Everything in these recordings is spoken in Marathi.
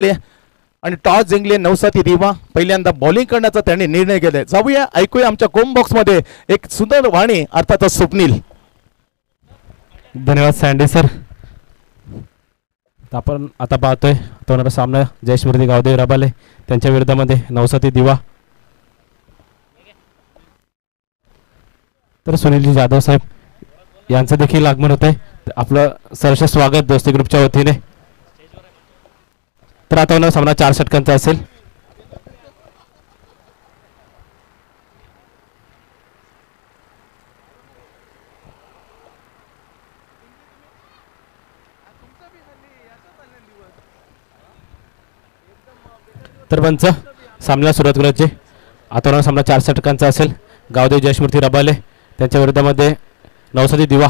आणि टॉस जिंकले नवसाती दिवा पहिल्यांदा बॉलिंग करण्याचा त्यांनी निर्णय घेतला. जाऊया ऐकूया आमच्या कोम बॉक्स मध्ये एक सुंदर वाणी अर्थातच स्वप्नील. धन्यवाद सँडी सर. आपण आता पाहतोय तो होणारा सामना जयस्मृती गावदेवी रबाले त्यांच्या विरोधामध्ये नवसाती दिवा. तर सुनीलजी जाधव साहेब यांचं देखील आगमन होत आहे. आपलं सहर्ष स्वागत दोस्ती ग्रुपच्या वतीने. तर आता होणारा सामना 4 षटकांचा असेल. तर पंच सामन्याला सुरुवात करायची. आता होणारा सामना 4 षटकांचा असेल. गावदेव जयस्मृती रबाले त्यांच्या विरोधामध्ये नवसाती दिवा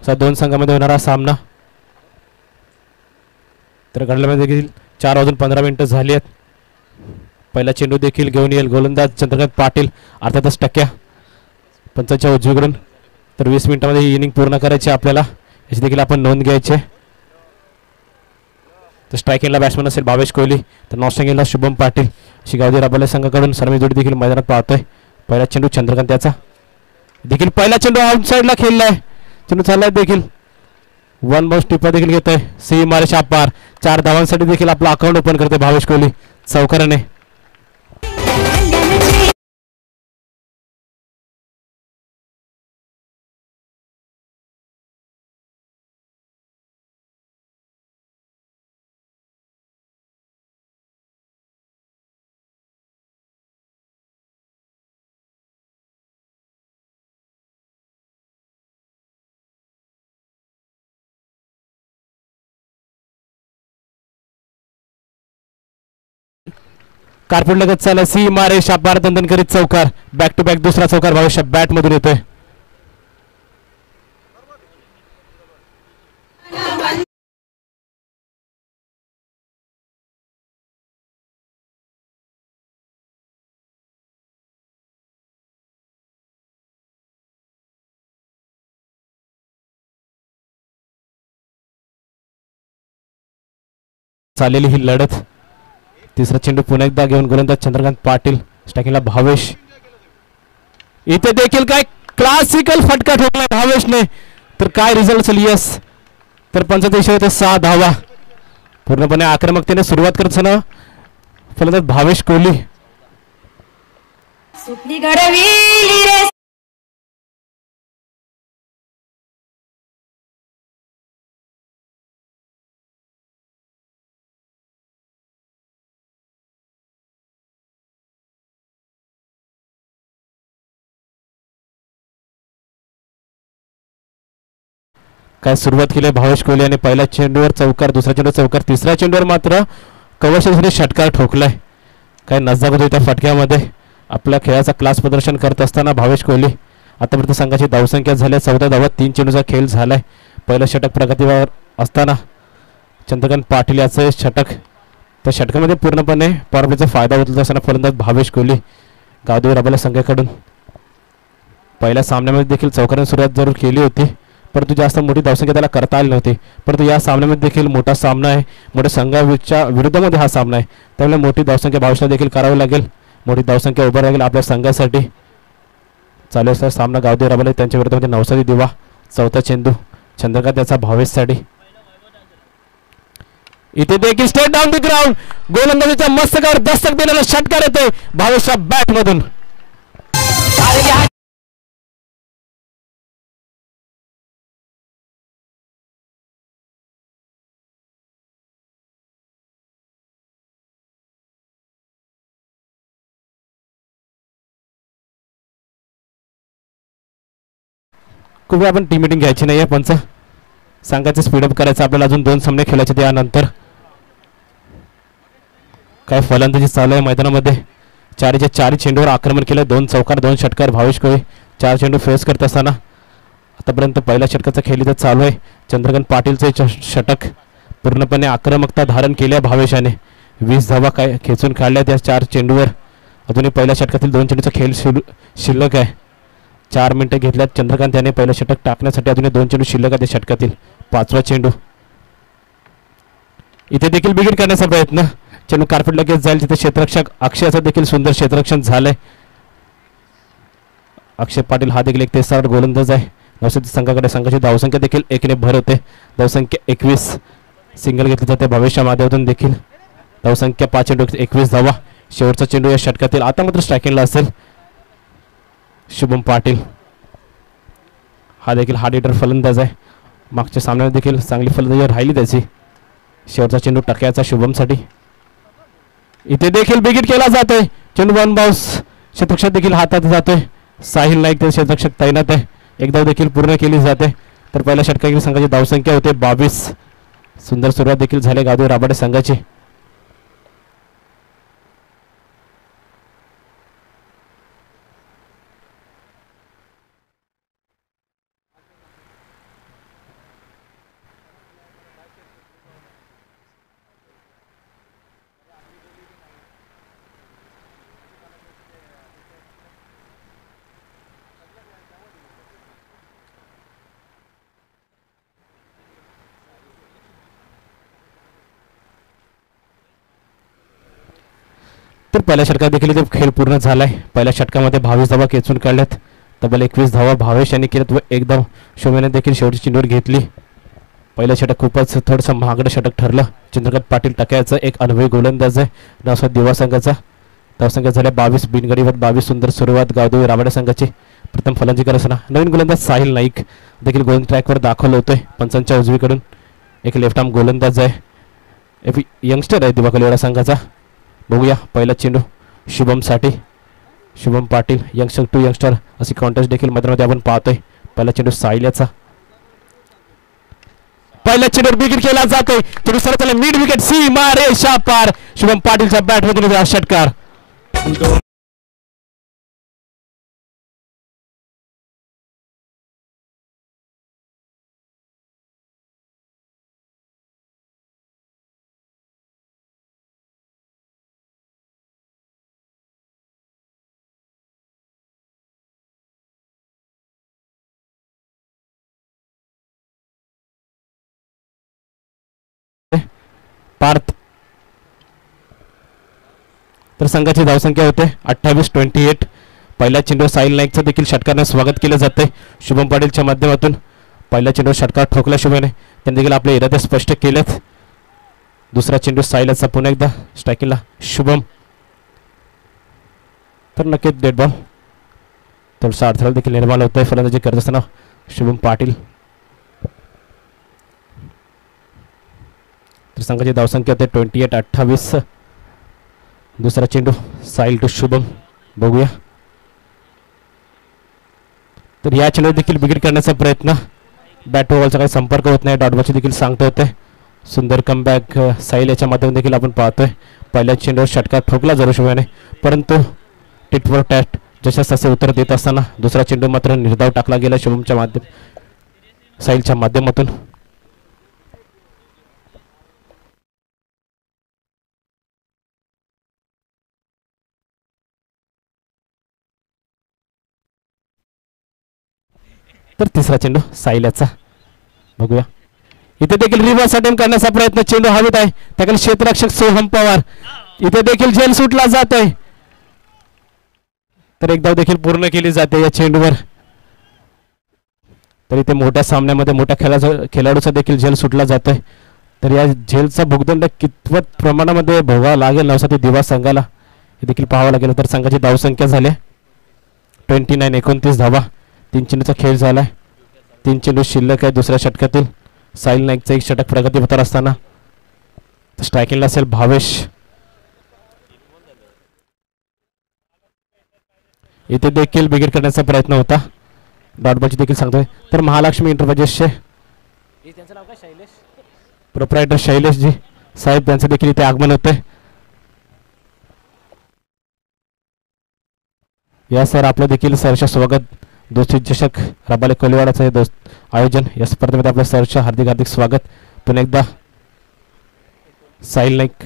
असा 2 संघामध्ये होणारा सामना. तर घडल्यामध्ये देखील 4:15 झाली आहेत. पहिला चेंडू देखील घेऊन येईल गोलंदाज चंद्रकांत पाटील अर्थातच टक्क्या पंचाच्या उजवीकडून. तर 20 मिनिटांमध्ये ही इनिंग पूर्ण करायची आपल्याला, याची देखील आपण नोंद घ्यायची. तर स्ट्रायकिंगला बॅट्समन असेल भावेश कोहली, तर नॉस्टिंगला शुभम पाटील अशी गावदेवी रबाले संघाकडून सरमी जोडी देखील मैदानात पाहतोय. पहिला चेंडू चंद्रकांत त्याचा देखील पहिला चेंडू आउटसाईडला खेळलाय. चेंडू चाललाय देखील 1 बाउंस टिपा देखील घेतोय. सी मारे शापार 4 धावांसाठी देखील आपलं अकाउंट ओपन करते भावेश कोहली चौकाराने. कारपूट लगत चालला सी मारे शापार दंदन करीत चौकार. बॅक टू बॅक दुसरा चौकार भविष्य बॅट मधून येतोय. चाललेली ही लढत. तिसरा चेंडू पुन्हा एकदा घेऊन गोलंदाज चंद्रकांत पाटील स्टॅकिंगला भावेश. इथे देखील काय क्लासिकल फटका ठोकला भावेशने. तर काय रिझल्ट असेल. यस. तर 45 ते 6 धावा. पूर्णपणे आक्रमकतेने सुरुवात करत असताना फलंदाज भावेश कोहली. काय सुरुवात केली भावेश कोहली आणि पहिल्या चेंडूवर चौकार, दुसऱ्या चेंडूवर चौकार, तिसऱ्या चेंडूवर मात्र कवचसाठी षटकार ठोकलाय. काय नजाकत होती त्या फटक्यामध्ये. आपल्या खेळाचा क्लास प्रदर्शन करत असताना भावेश कोहली. आतापर्यंत संघाची धावसंख्या झाली 14 धावा. 3 चेंडूचा खेळ झालाय. पहिलं षटक प्रगतीवर असताना चंद्रकांत पाटील याचं षटक. त्या षटकामध्ये पूर्णपणे पॉवरप्लेचा फायदा उचलत असताना फलंदाज भावेश कोहली गावदेवी रबाले संघाकडून. पहिल्या सामन्यामध्ये देखील चौकाराने सुरुवात जरूर केली होती, परंतु जास्त मोठी धावसंख्या त्याला करता आली नव्हती. परंतु या सामन्यामध्ये देखील मोठा सामना आहे. मोठ्या संघाच्या विरुद्धामध्ये हा सामना आहे, त्यामुळे मोठी धावसंख्या भावेशला देखील करावी लागेल. मोठी धावसंख्या उभं लागेल आपल्या संघासाठी. चालू असलेला सामना गावदेवी रबाले त्यांच्या विरोधामध्ये नवसाती दिवा. चौथा चेंडू चंद्रकांत त्याचा भावेशसाठी. इथे देखील straight down the ground गोलंदाजीच्या मस्तकावर Dastak देण्याला षटकार येतोय भावेशच्या बॅट मधून. खूप आपण टीम मीटिंग घ्यायची नाही आहे, पंच सांगायचं स्पीडअप करायचं आपल्याला. अजून 2 सामने खेळायचे त्यानंतर. काय फलंदाजी चालू आहे मैदानामध्ये. 4च्या 4 चेंडूवर आक्रमण केलं. 2 चौकार 2 षटकार भावेश कोहली 4 चेंडू फेस करत असताना आतापर्यंत पहिल्या षटकाचा खेळ इथं चालू आहे. चंद्रकांत पाटीलचे षटक पूर्णपणे आक्रमकता धारण केल्या भावेशाने. 20 धावा काय खेचून काढल्या त्या 4 चेंडूवर. अजूनही पहिल्या षटकातील 2 चेंडूचा खेळ शिल्लक आहे. 4 मिनिटं घेतल्यात चंद्रकांत याने पहिलं षटक टाकण्यासाठी. अजूनही 2 चेंडू शिल्लक आहे षटकातील. 5वा चेंडू. इथे देखील बिगिन करण्याचा प्रयत्न चेंडू कार्पेट लगेच जाईल तिथे क्षेत्ररक्षक अक्षयचं देखील सुंदर क्षेत्ररक्षण झालंय. अक्षय पाटील हा देखील एक 33 गोलंदाज आहे. नवसाती संघाकडे संघाची धावसंख्या देखील 1 ने भर होते. धावसंख्या 21. सिंगल घेतली जाते भविष्या माध्यमातून देखील. धावसंख्या 5 चेंडू 21 धावा. शेवटचा चेंडू या षटकातील आता मात्र स्ट्रायकिंगला असेल. शुभम पाटील हा देखील हार्ड हिटर फलंदाज आहे. मागच्या सामन्यात देखील चांगली फलंदाजी राहिली त्याची. शेवटचा चेंडू टक्क्याचा शुभमसाठी. इथे देखील बिगिट केला जातोय. चेंडू वन बाउन्स क्षेत्ररक्षक देखील हातात जातोय. साहिल नाईक ते क्षेत्ररक्षक तैनात आहे. एक धाव देखील पूर्ण केली जाते. तर पहिल्या षटकातील संघाची धावसंख्या होते 22. सुंदर सुरुवात देखील झाली गावदेवी राबाडे संघाची. तर पहिल्या षटकात देखील इथे खेळ पूर्ण झालाय. पहिल्या षटकामध्ये 22 धावा खेचून काढल्यात. तब्बल 21 धावा भावेश यांनी केल्यात व एक धाव शोभेने देखील शेवटची चेंडूवर घेतली. पहिलं षटक खूपच थोडंसं महागडं षटक ठरलं. चंद्रकांत पाटील टक्याचा एक अनुभवी गोलंदाज आहे नवसाद दिवा संघाचा. धावसंख्या झाल्या 22. बिनगडीवर 22. सुंदर सुरुवात गावदेवी राबाडे संघाची. प्रथम फलंदाजी करत असताना नवीन गोलंदाज साहिल नाईक देखील गोलंदाज ट्रॅकवर दाखल होतोय. पंचांच्या उजवीकडून एक लेफ्ट आर्म गोलंदाज आहे. एक यंगस्टर आहे दिवाकलीवाडा संघाचा. बघूया पहिला चेंडू शुभमसाठी. Shubham Patil youngster to youngster अशी कॉन्टेस्ट देखील मैदानामध्ये आपण पाहतोय. पहिला चेंडू साहिल्याचा. पहिल्या चेंडूवर विकेट केला जातोय. चेंडू सरळ त्याला मिड विकेट सीमा रेषा पार. शुभम पाटीलच्या बॅटमधून षटकार. पार्थ तर संघाची धावसंख्या होते 28-28. पहिल्या चेंडूवर साहिल नाईकचं देखील षटकाराने स्वागत केलं जाते शुभम पाटीलच्या माध्यमातून. पहिल्या चेंडूवर षटकार ठोकला शुभमने. त्यांनी देखील आपले इरादे स्पष्ट केलेत. दुसरा चेंडू साहिलाचा पुन्हा एकदा स्ट्रायकिंगला शुभम. तर नक्कीच डेड बॉल. थोडासा अडथळा देखील निर्माण होतोय फलंदाजी करत असताना शुभम पाटील. तर संघाची धावसंख्या होते 28-28. दुसरा चेंडू साहिल टू शुभम. बघूया. तर या चेंडूवर देखील विकेट करण्याचा प्रयत्न. बॅट टू बॉलचा काही संपर्क होत नाही. डॉट बॉलची देखील सांगता होते. सुंदर कमबॅक साहिल याच्या माध्यमातून देखील आपण पाहतोय. पहिल्या चेंडूवर षटकार ठोकला जरूर शुभमने परंतु टिट फॉर टॅट जशास तसे उत्तर देत असताना दुसरा चेंडू मात्र निर्धाव टाकला गेला शुभमच्या साहिलच्या माध्यमातून. तर तिसरा चेंडू साहिल्याचा. बघूया. इथे देखील रिव्हर्स अटेम्प्ट करण्याचा प्रयत्न. चेंडू हवेत आहे. त्याकडे क्षेत्ररक्षक सोहम पवार. इथे देखील झेल सुटला जातोय. तर एक धाव देखील पूर्ण केली जाते या चेंडूवर. तर इथे मोठ्या सामन्यामध्ये मोठ्या खेळाडूचा देखील झेल सुटला जातोय. तर या झेलचा भुगदंड कितपत प्रमाणामध्ये भोगावा लागेल नवसाती दिवा संघाला हे देखील पाहावं लागेल. तर संघाची धावसंख्या झाली 29-29 धावा. 3 चेंडूचा खेळ झालाय. 3 चेंडू शिल्लक आहे दुसऱ्या षटकातील. साहिल नाईकचा एक षटक प्रगतीपथावर असताना स्ट्रायकिंगला असेल भावेश. इथे देखील बिगेट करण्याचा प्रयत्न होता. डॉट बॉलची देखील सांगतोय. तर महालक्ष्मी इंटरप्राइजेसचे प्रोप्रायटर शैलेशजी साहेब यांचं देखील इथे आगमन होतंय. या सर आपलं देखील सरच्या स्वागत. दोस्ती चषक राबाले कोलीवाडाचं हे आयोजन या स्पर्धेमध्ये आपल्या सरचं हार्दिक स्वागत. पुन्हा एकदा साहिल नाईक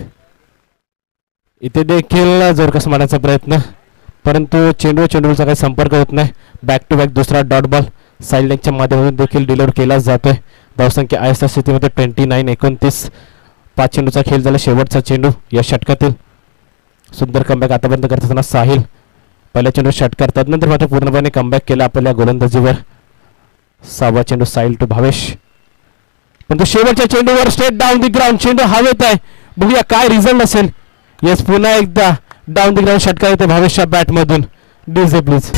इथे देखील जोरकस मारण्याचा प्रयत्न परंतु चेंडूचा काही संपर्क होत नाही. बॅक टू बॅक दुसरा डॉट बॉल साहिल नाईकच्या माध्यमातून देखील डिलिव्हर केला जातोय. धावसंख्या आहे स्थितीमध्ये 29-29. 5 चेंडूचा खेळ झाला, शेवटचा चेंडू या षटकातील. सुंदर कमबॅक आतापर्यंत करत असताना साहिल पहिल्या चेंडू षटकार, तदनंतर मात्र पूर्णपणे कमबॅक केला आपल्या गोलंदाजीवर. 6वा चेंडू साहिल टू भावेश, पण तो शेवटच्या चेंडूवर स्ट्रेट डाऊन दी ग्राउंड चेंडू हवेत आहे. बघूया काय रिझल्ट असेल. येस, पुन्हा एकदा डाऊन दी ग्राउंड षटकार येते भावेशच्या बॅट मधून. DJ please.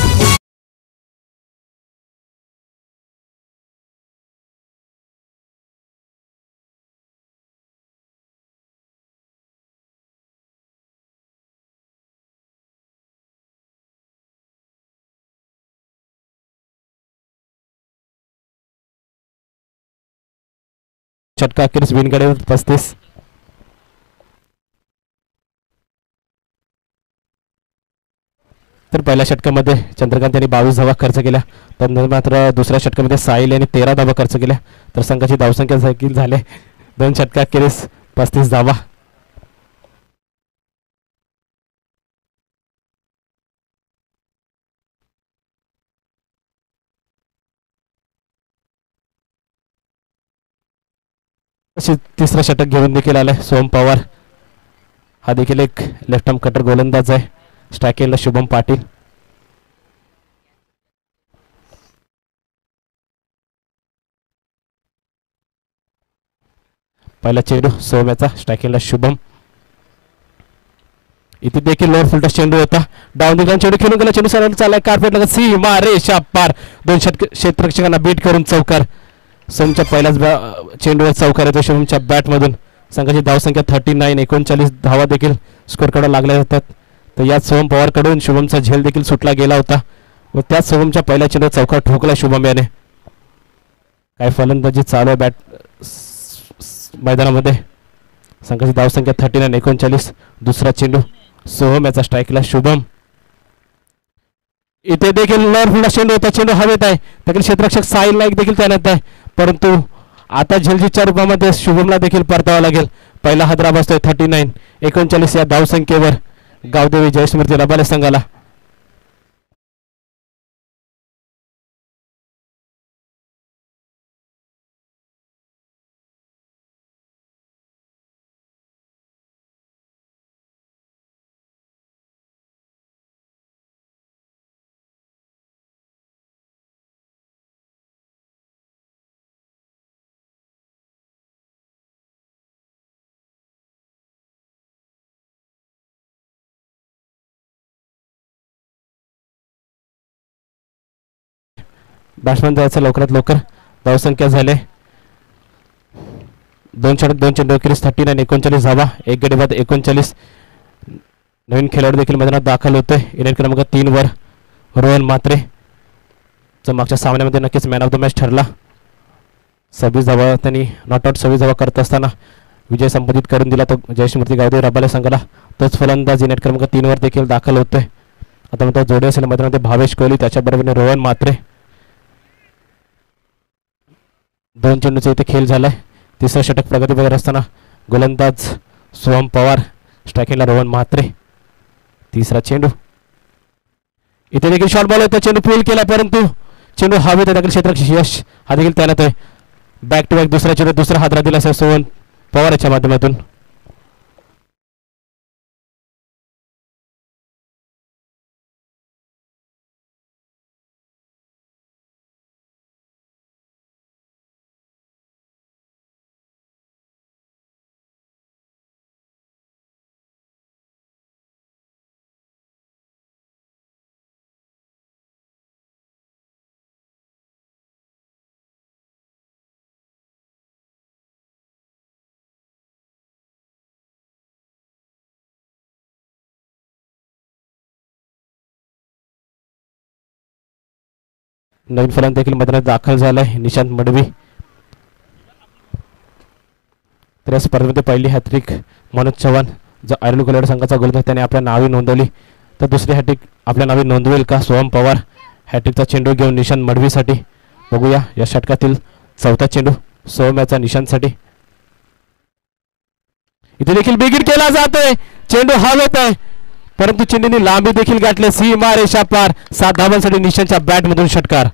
षटका अखेरीस विनकडे 35. तर पहिल्या षटकामध्ये चंद्रकांत यांनी 22 धावा खर्च केल्या, तर मात्र दुसऱ्या षटकामध्ये साहिल यांनी 13 धावा खर्च केल्या. तर संघाची धावसंख्या देखील झाले 2 षटका अखेरीस 35 धावा. तिसरा षटक घेऊन देखील आलाय सोहम पवार. हा देखील एक लेफ्ट आर्म कटर गोलंदाज आहे. स्ट्रायकिंगला शुभम पाटील. पहिला चेंडू सोहम्याचा, स्ट्रायकिंगला शुभम. इथे देखील लोअर फुलटॉस चेंडू होता. डाऊन द ग्राउंड चेंडू खेळून गेला, चेंडू सरळ चाललाय कार्पेट लगत सीमा रेषा पार. 2 क्षेत्ररक्षकांना बीट करून चौकार. सोमच्या पहिल्याच चेंडूवर चौकार येतो शुभमच्या बॅट मधून. संघाची धावसंख्या 39, 39 धावा देखील स्कोर कडे लागल्या जातात. तर याच सोहम पवार कडून शुभमचा झेल देखील सुटला गेला होता व त्याच सोहमच्या पहिल्या चेंडूवर चौकार ठोकला शुभम याने. काय फलंदाजी चालू आहे बॅट मैदानामध्ये. संघाची धावसंख्या 39, 39. दुसरा चेंडू सोहम याचा, स्ट्राईकला शुभम. इथे देखील लोअर फुलटॉस चेंडू होता, चेंडू हवेत आहे. त्यातील क्षेत्ररक्षक साहिल नाईक देखील तैनात आहे, परंतु आता झेलजीच्या रूपामध्ये शुभमला देखील परतावा लागेल. पहिला हादरा बसतोय 39, 39 या धावसंख्येवर गावदेवी जयस्मृती रबाले संघाला. बॅट्समॅन जायचं लवकरात लवकर. धावसंख्या झाले 2 षटक 2 चेंडू अखेरीस 39, 39 धावा. एक गडी बाद 39. नवीन खेळाडू देखील मैदानात दाखल होतोय. इनिंग क्रमांक 3 वर रोहन म्हात्रे, जो मागच्या सामन्यामध्ये नक्कीच मॅन ऑफ द मॅच ठरला. 26 धावा त्यांनी नॉट आउट 26 धावा करत असताना विजय संपादित करून दिला तो जयस्मृती गावदेवी रबाले संघाला. तोच फलंदाज इनिंग क्रमांक 3 वर देखील दाखल होतोय. आता म्हणतो जोडी असेल मैदानामध्ये भावेश कोहली, त्याच्याबरोबर रोहन म्हात्रे. 2 चेंडूचा इथे खेळ झालाय. तिसरा षटक प्रगती बघत असताना गोलंदाज सोहम पवार, स्ट्रायकिंगला रोहन म्हात्रे. तिसरा चेंडू इथे देखील शॉर्ट बॉल होता, चेंडू पूल केला, परंतु चेंडू हवेत आहे. क्षेत्ररक्षक यश हा देखील तैनात आहे. बॅक टू बॅक दुसरा चेंडू, दुसरा हादरा दिला असेल सोहम पवार याच्या माध्यमातून. नवीन फलंदाज देखील मैदानात दाखल झालाय निशांत मडवी. तर या स्पर्धेमध्ये पहिली हॅट्रिक मनोज चव्हाण, जो आयरन कोल्हाड संघाचा गोलंदाज, त्याने आपल्या नावे नोंदवली. तर दुसरी हॅट्रिक आपल्या नावे नोंदवेल का सोहम पवार. हॅट्रिकचा चेंडू घेऊन निशांत मडवीसाठी. बघूया या षटकातील चौथा चेंडू सोहम याचा निशांतसाठी. इथे देखील बिगिट केला जातोय, चेंडू हवेत आहे, परंतु चेंडूने लांबी देखील गाठले. सीमा रेषा पार. 7 धावांसाठी निशांतच्या बॅट मधून षटकार.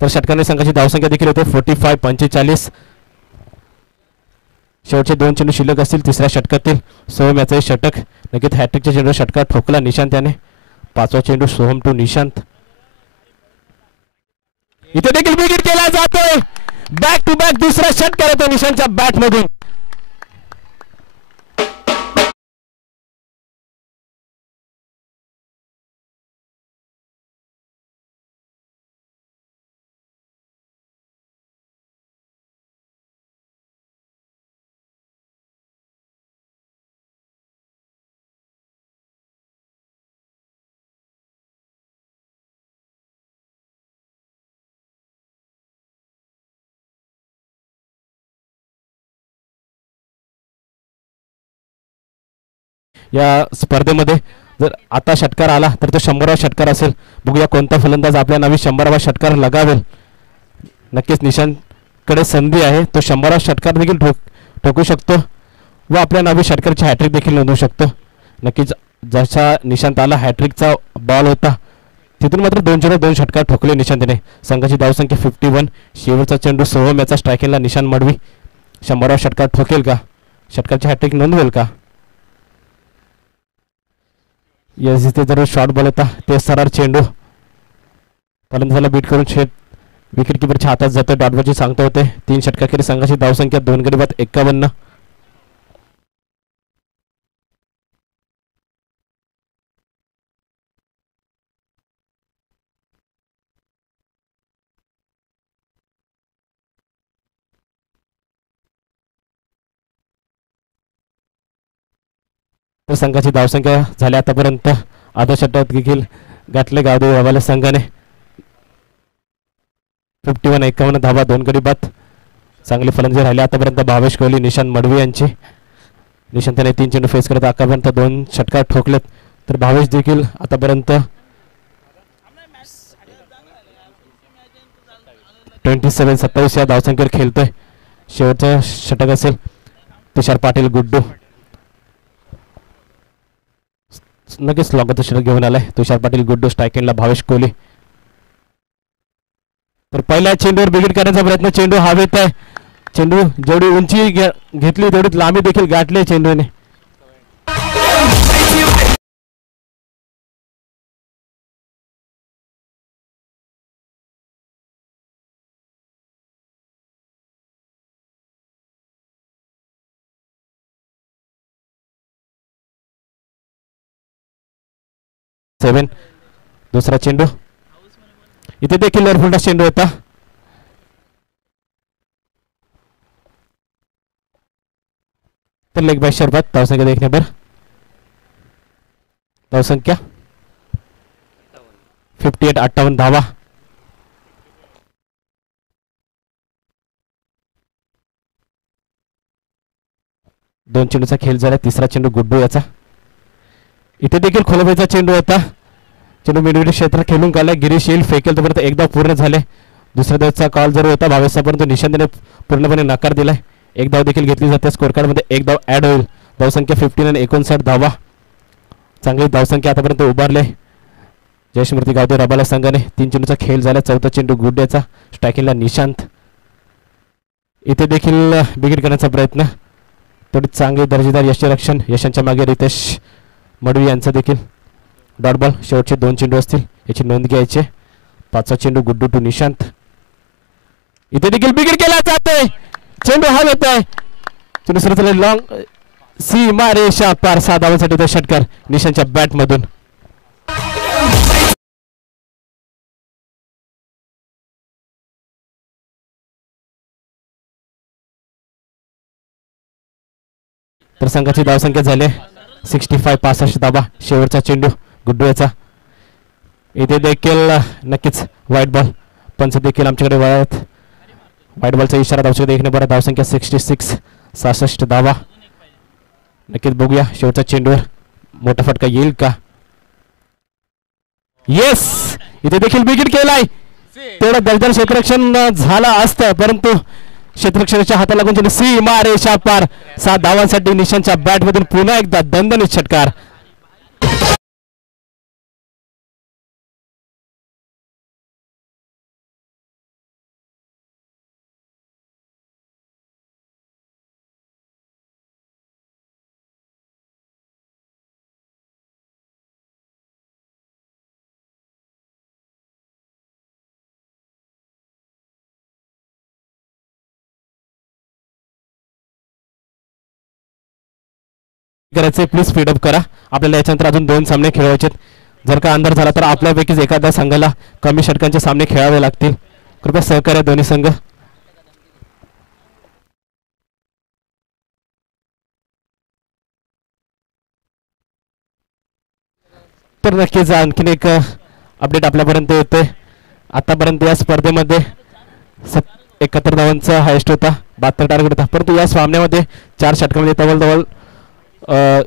तर षटकाने संघाची धावसंख्या देखील होते 45-45. शेवटचे 2 चेंडू शिल्लक असतील तिसऱ्या षटकातील. सोहम याचे षटक, नक्कीच हॅट्रिकच्या चेंडू षटकार ठोकला निशांत याने. 5वा चेंडू सोहम टू निशांत. इथे देखील विकेट केला जातोय. बॅक टू बॅक दुसरा षटकार येतो निशांतच्या बॅट मधून. या स्पर्धेमध्ये जर आता षटकार आला तर तो 100वा षटकार असेल. बघूया कोणता फलंदाज आपल्या नावी 100वा षटकार लगावेल. नक्कीच निशांतकडे संधी आहे. तो 100वा षटकार देखील ठोकू शकतो व आपल्या नावी षटकारची हॅट्रिक देखील नोंदवू शकतो. नक्कीच जसा निशांत आला हॅट्रिकचा बॉल होता तिथून मात्र 2 षटकार ठोकले निशांतने. संघाची धावसंख्या 51. शेवटचा चेंडू सोहम याचा स्ट्रायकिंगला निशांत मडवी. 100वा षटकार ठोकेल का? षटकारची हॅट्रिक नोंदवेल का? यस, इथे जर शॉर्ट बॉल होता ते सरळ चेंडू फलंदाजाला बीट करून शेट विकेट किपरच्या हातात जातो. डॉटबॉलची सांगता होते. 3 षटकाखेरीज संघाची धावसंख्या 2 गडी बाद 51. तर संघाची धावसंख्या झाली आतापर्यंत आधा षटकात देखील गाठले गावदेवी हवाला संघाने. 51 धावा 2 गडी बाद. चांगले फलंदाजी राहिले आतापर्यंत भावेश कोहली, निशांत मडवी यांची. निशांतने 3 चेंडू फेस करत आतापर्यंत 2 षटकार ठोकलेत. तर भावेश देखील आतापर्यंत 27 या धावसंख्येवर खेळतोय. शेवटचा षटक असेल तुषार पाटील गुड्डू. नक्कीच लॉंगचं षटक घेऊन आलाय तुषार पाटील गुड्डू. स्ट्रायकिंगला भावेश कोहली. तर पहिल्या चेंडूवर बिगिट करण्याचा प्रयत्न. चेंडू हवेत आहे. चेंडू जेवढी उंची घेतली तेवढी लांबी देखील गाठली चेंडूने. दुसरा चेंडू. इथे देखील लेअरफुलचा चेंडू होता. तर लेग बाय शरबत. धावसंख्या देखने पर धावसंख्या 58 धावा. दोन चेंडूचा खेळ झाला. तिसरा चेंडू गुड्डू याचा. इथे देखील खोलबाईचा चेंडू होता. चेंडू मिडविकेट क्षेत्रात खेळून काढला. गिरीश येईल फेकेल तोपर्यंत एकदा पूर्ण झाले. दुसऱ्या धावचा कॉल जर होता भावेशचा परंतु निशांतने पूर्णपणे नकार दिलाय. एक धाव देखील घेतली जाते. स्कोर कार्ड मध्ये एक धाव ऍड होईल. धावसंख्या 15 आणि 59 धावा. चांगली धावसंख्या आतापर्यंत उभारले जयस्मृती गावदेव रबाला संघाने. 3 चेंडूचा खेळ झाला. चौथा चेंडू गुड्ड्याचा. स्ट्रायकिंगला निशांत. इथे देखील बिगिट करण्याचा प्रयत्न. थोडी चांगली दर्जेदार यष्टीरक्षण. यशांच्या मागे रितेश मडवी यांचा देखील डॉट बॉल. शेवटचे 2 चेंडू असतील याची नोंद घ्यायची. 5वा चेंडू गुड्डू टू निशांत. इथे देखील बिगिट केला जातोय. चेंडू हल होत आहे. चेंडू सुरू झाले लॉंग सीमा रेषा पार. 6 धावांसाठी तो षटकार निशांतच्या बॅट मधून. तर संघाची धावसंख्या झाली 65 धावा. शेवटचा चेंडू गुड्डू याचा. इथे देखील नक्कीच व्हाईट बॉल. पंच देखील आमच्याकडे वळत. व्हाईट बॉलचा इशारा. धावसंख्या देखणे बरं. धावसंख्या 66 धावा. नक्कीच बघूया शेवटच्या चेंडूवर मोठा फटका येईल का. येस, इथे देखील विकेट केलाय. तेवढा दर्जन क्षेत्ररक्षण झाला असतं परंतु क्षेत्ररक्षणाच्या हाताला लागून सीमा रेषा पार. 7 धावांसाठी निशांतच्या बॅट मधून पुन्हा एकदा दणदणीत षटकार. करायचे प्लीज स्पीडअप करा. आपल्याला याच्यानंतर अजून 2 सामने खेळवायचे. जर का अंधार झाला तर आपल्यापैकीच एखाद्या संघाला कमी षटकांचे सामने खेळावे लागतील. कृपया सहकार्य दोन्ही संघ. तर नक्कीच आणखीन एक अपडेट आपल्यापर्यंत येतोय. आतापर्यंत या स्पर्धेमध्ये 71 धावांचा हायस्ट होता, 72 टार्गेट होता. परंतु या सामन्यामध्ये 4 षटकामध्ये तवल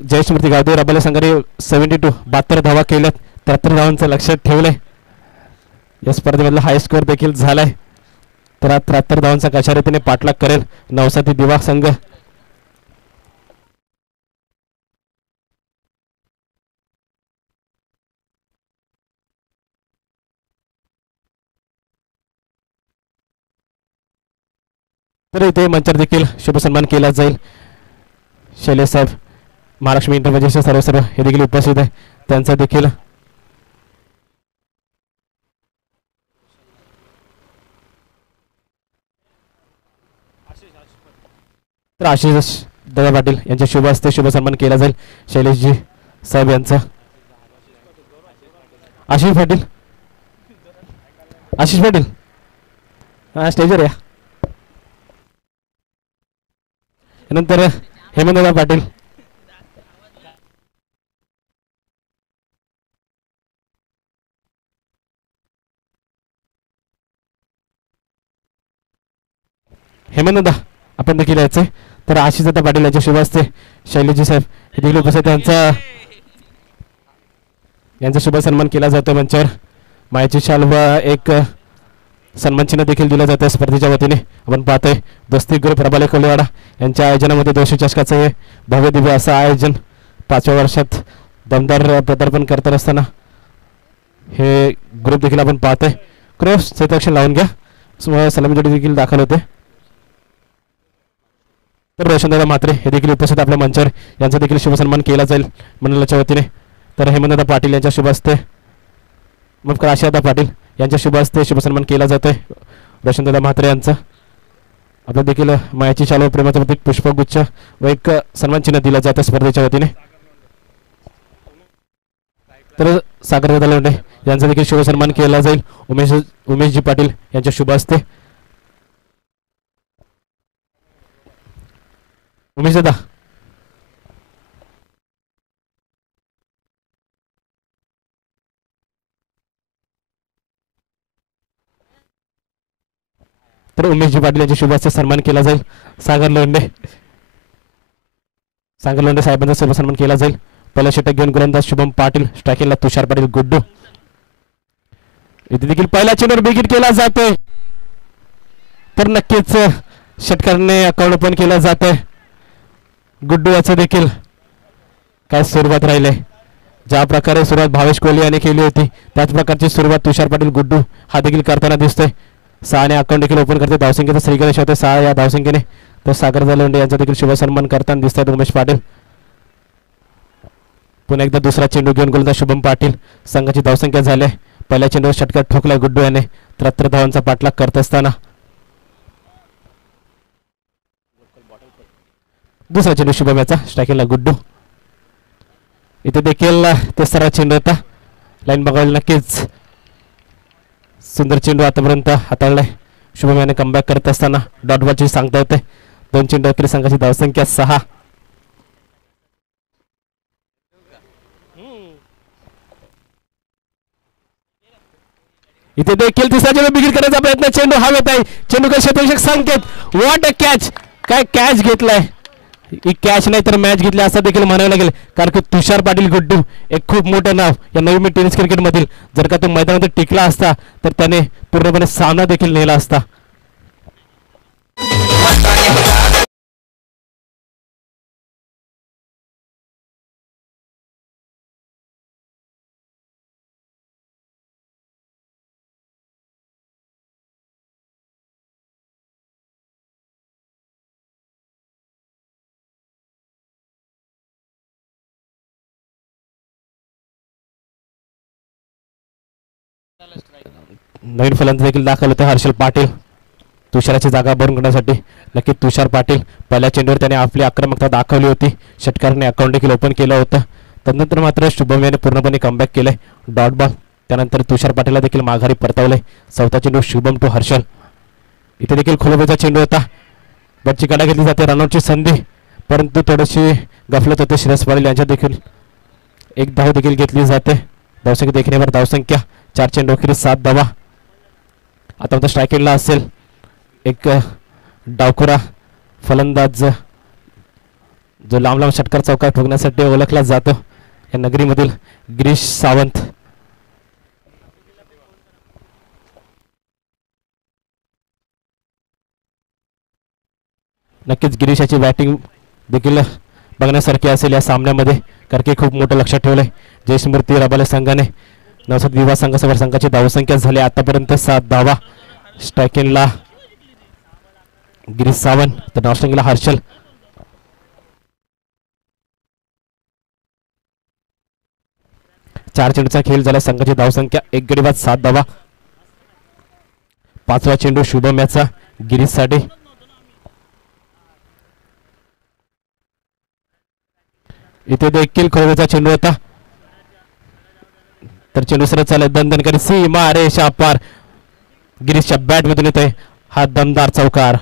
जयस्मृती गावदेव रबाले संघाने 72 धावा केल्यात. 73 धावांचं लक्षात ठेवलंय. या स्पर्धेमधला हाय स्कोअर देखील झालाय. तर 73 धावांचा कशा रीतीने पाठलाग करेल नवसाती दिवा संघ. तर इथे मंचावर देखील शुभ सन्मान केला जाईल. शैलेश साहेब, महालक्ष्मी इंटरव्ह्यूचे सर्व हे देखील उपस्थित आहे. त्यांचा देखील तर आशिष दादा पाटील यांच्या शुभ हस्ते शुभ सन्मान केला जाईल. शैलेशजी साहेब यांचा. आशिष पाटील, आशिष पाटील हा स्टेजवर या. नंतर हेमंतदा पाटील, हेमंतदा आपण देखील यायचे. तर आशिषदादा पाटील यांच्या शुभ हस्ते शैलेशजी साहेब हे देखील उपस्थित. यांचा शुभ सन्मान केला जातो मंचावर. मायाची शाल व एक सन्मान चिन्ह देखील दिलं जातं स्पर्धेच्या वतीने. आपण पाहतोय दोस्ती ग्रुप रबाले कोल्हेवाडा यांच्या आयोजनामध्ये 200 चषकाचं हे भव्य दिव्य असं आयोजन 5व्या वर्षात दमदार पदार्पण करत असताना हे ग्रुप देखील आपण पाहतोय. क्रॉस क्षेत्ररक्षण लावून घ्या. सलामी जोडी देखील दाखल होते. तर रोशनदादा म्हात्रे हे देखील उपस्थित आपल्या मंचावर. यांचा देखील शुभ सन्मान केला जाईल मंडळाच्या वतीने. तर हेमंतदा पाटील यांच्या शुभ हस्ते मग आशिषदादा पाटील यांच्या शुभ हस्ते शुभ सन्मान केला जातोय रोशनदादा म्हात्रे यांचा. आपल्या देखील मायाची शाल व प्रेमाचं प्रतीक पुष्पगुच्छ व एक सन्मान चिन्ह दिलं जातं स्पर्धेच्या वतीने. तर सागरदादा लोंढे यांचा देखील शुभ सन्मान केला जाईल उमेशजी पाटील यांच्या शुभ हस्ते. उमेश दादा, तर उमेशजी पाटील यांच्या शुभ हस्ते सन्मान केला जाईल. सागर लोंढे साहेबांचा शुभ सन्मान केला जाईल. पहिला षटक घेऊन गोलंदाज शुभम पाटील, स्ट्रायकिंगला तुषार पाटील गुड्डू. इथे देखील पहिला चेंडूवर बिगिट केला जातोय. तर नक्कीच षटकाराने अकाउंट ओपन केला जातोय. गुड्डू याचं देखील काय सुरुवात राहिले. ज्या प्रकारे सुरुवात भावेश कोहली याने केली होती त्याच प्रकारची सुरुवात तुषार पाटील गुड्डू हा देखील करताना दिसतोय. 6ने अकाउंट देखील ओपन करते. धावसंख्येचा श्रीगणेश होते 6 या धावसंख्येने. तर सागर लोंढे यांचा देखील शुभ सन्मान करताना दिसत आहेत उमेश पाटील. पुन्हा एकदा दुसरा चेंडू घेऊन गोलंदाज शुभम पाटील. संघाची धावसंख्या झाली. पहिल्या चेंडूवर षटकार ठोकलाय गुड्डू याने 73 धावांचा पाठलाग करत असताना. दुसरा चेंडू शुभम याचा, स्ट्रायकिंगला गुड्डू. इथे देखील तिसरा चेंडू होता. लाईन बघायला नक्कीच सुंदर चेंडू आतापर्यंत हाताळलाय शुभम याने कमबॅक करत असताना. डॉट बॉलची सांगता येते. 2 चेंडू अखेर संघाची धावसंख्या 6. इथे देखील तिसरा चेंडू बिगिट करायचा प्रयत्न. चेंडू हवेत आहे. चेंडू काय क्षेत्ररक्षक संकेत. What a catch. काय कॅच घेतलाय. ही कॅच नाही तर मॅच घेतली असं देखील म्हणावं लागेल. कारण की तुषार पाटील गुड्डू एक खूप मोठं नाव या नवी टेनिस क्रिकेट मधील. जर का तो मैदानामध्ये टिकला असता तर त्याने पूर्णपणे सामना देखील नेला असता. नवीन फलंदाज देखील दाखल होते हर्षल पाटील. तुषाराची जागा भरून घेण्यासाठी नक्की तुषार पाटील पहिल्या चेंडूवर त्याने आपली आक्रमकता दाखवली होती. षटकाराने अकाउंट देखील ओपन केलं होतं. तदनंतर मात्र शुभम याने पूर्णपणे कमबॅक केलंय. Dot ball. त्यानंतर तुषार पाटीलला देखील माघारी परतवलंय. चौथा चेंडू शुभम टू हर्षल. इथे देखील खोलवेचा चेंडू होता. बटची काढा घेतली जाते. रनआउटची संधी, परंतु थोडीशी गफलत होते श्रेयस पाटील यांच्या देखील. एक धाव देखील घेतली जाते. धावसंख्या देखण्यावर धावसंख्या 4 चेंडू अखेरीस 7 धावा. आता मात्र स्ट्रायकिंगला असेल एक डावखुरा फलंदाज जो लांब लांब षटकार चौकार ठोकण्यासाठी ओळखला जातो या नगरीमधील गिरीश सावंत. नक्कीच गिरीशाची बॅटिंग देखील बघण्यासारखी असेल या सामन्यामध्ये, कारण की खूप मोठं लक्षात ठेवलंय. जयस्मृती रबाले संघाने नवसात विवाह संघासमोर संघाची धावसंख्या झाली आतापर्यंत 7 धावा. स्ट्रायकिंगला गिरीश सावंत तर नॉस्टिंगला हर्षल. चार चेंडूचा खेळ झाला. संघाची धावसंख्या 1 गडी बाद 7 धावा. 5वा चेंडू शुभम याचा गिरीश साठी. इथे देखील खोलवेचा चेंडू होता, तर चेंडू सरळ चालत दणदणकारी सीमा रेषा पार. गिरीशच्या बॅट मधून येतोय हा दमदार चौकार.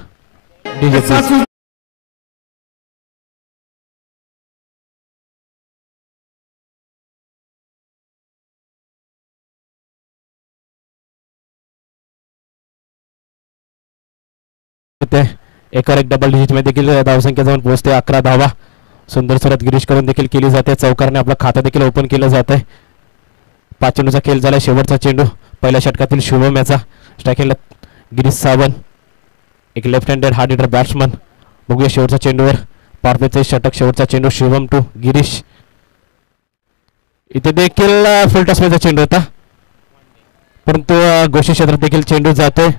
एकावर एक डबल डिजिट मध्ये देखील धावसंख्या जाऊन पोहोचते 11 धावा. सुंदर सुरुवात गिरीश कडून देखील केली जाते. चौकारने आपलं खातं देखील ओपन केलं जात आहे. 5 चेंडूचा खेळ झाला. शेवटचा चेंडू पहिल्या षटकातील शुभम याचा. स्ट्रायकिंगला गिरीश सावंत, एक left handed hard hitter batsman. बघूया शेवटच्या चेंडूवर पारपेचे षटक. शेवटचा चेंडू शुभम टू गिरीश. इथे देखील फुल टॉसचा चेंडू होता, परंतु गोष्टी क्षेत्रात देखील चेंडू जातोय.